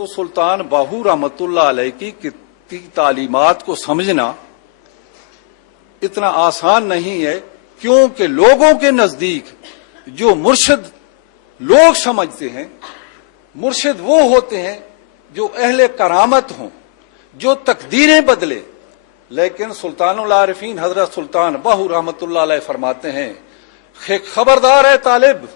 تو سلطان باہو رحمۃ اللہ علیہ کی تعلیمات کو سمجھنا اتنا آسان نہیں ہے، کیونکہ لوگوں کے نزدیک جو مرشد لوگ سمجھتے ہیں، مرشد وہ ہوتے ہیں جو اہل کرامت ہوں، جو تقدیریں بدلے. لیکن سلطان العارفین حضرت سلطان باہو رحمۃ اللہ علیہ فرماتے ہیں، خبردار ہے طالب،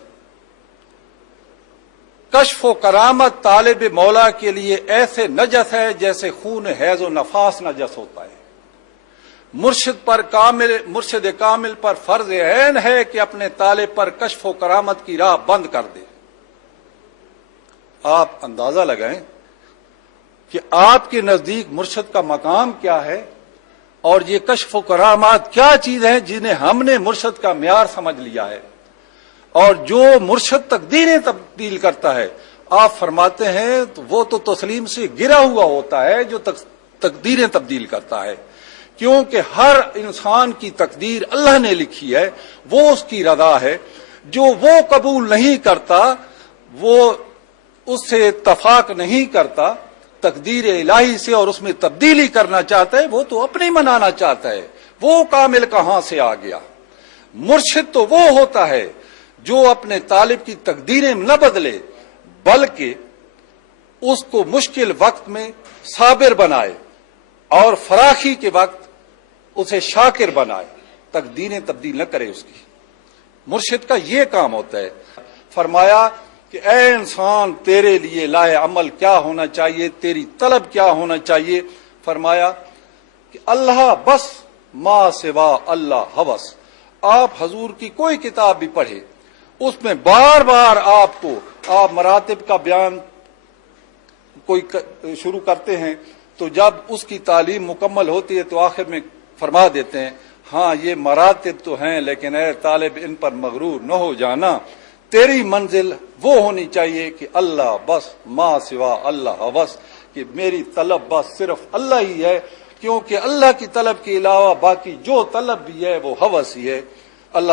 کشف و کرامت طالب مولا کے لیے ایسے نجس ہے جیسے خون حیض و نفاس نجس ہوتا ہے. مرشد کامل پر فرض عین ہے کہ اپنے طالب پر کشف و کرامت کی راہ بند کر دے. آپ اندازہ لگائیں کہ آپ کے نزدیک مرشد کا مقام کیا ہے، اور یہ کشف و کرامات کیا چیز ہیں جنہیں ہم نے مرشد کا معیار سمجھ لیا ہے. اور جو مرشد تقدیریں تبدیل کرتا ہے، آپ فرماتے ہیں تو وہ تو تسلیم سے گرا ہوا ہوتا ہے جو تقدیریں تبدیل کرتا ہے، کیونکہ ہر انسان کی تقدیر اللہ نے لکھی ہے، وہ اس کی رضا ہے. جو وہ قبول نہیں کرتا، وہ اس سے اتفاق نہیں کرتا تقدیر الہی سے اور اس میں تبدیلی کرنا چاہتا ہے، وہ تو اپنی منانا چاہتا ہے. وہ کامل کہاں سے آ گیا؟ مرشد تو وہ ہوتا ہے جو اپنے طالب کی تقدیریں نہ بدلے، بلکہ اس کو مشکل وقت میں صابر بنائے اور فراخی کے وقت اسے شاکر بنائے، تقدیریں تبدیل نہ کرے اس کی. مرشد کا یہ کام ہوتا ہے. فرمایا کہ اے انسان، تیرے لیے لائے عمل کیا ہونا چاہیے، تیری طلب کیا ہونا چاہیے؟ فرمایا کہ اللہ بس، ما سوا اللہ ہوس. آپ حضور کی کوئی کتاب بھی پڑھے، اس میں بار بار آپ مراتب کا بیان کوئی شروع کرتے ہیں، تو جب اس کی تعلیم مکمل ہوتی ہے تو آخر میں فرما دیتے ہیں، ہاں یہ مراتب تو ہیں، لیکن اے طالب ان پر مغرور نہ ہو جانا. تیری منزل وہ ہونی چاہیے کہ اللہ بس، ما سوا اللہ بس، کہ میری طلب بس صرف اللہ ہی ہے، کیونکہ اللہ کی طلب کے علاوہ باقی جو طلب بھی ہے وہ ہوس ہی ہے. اللہ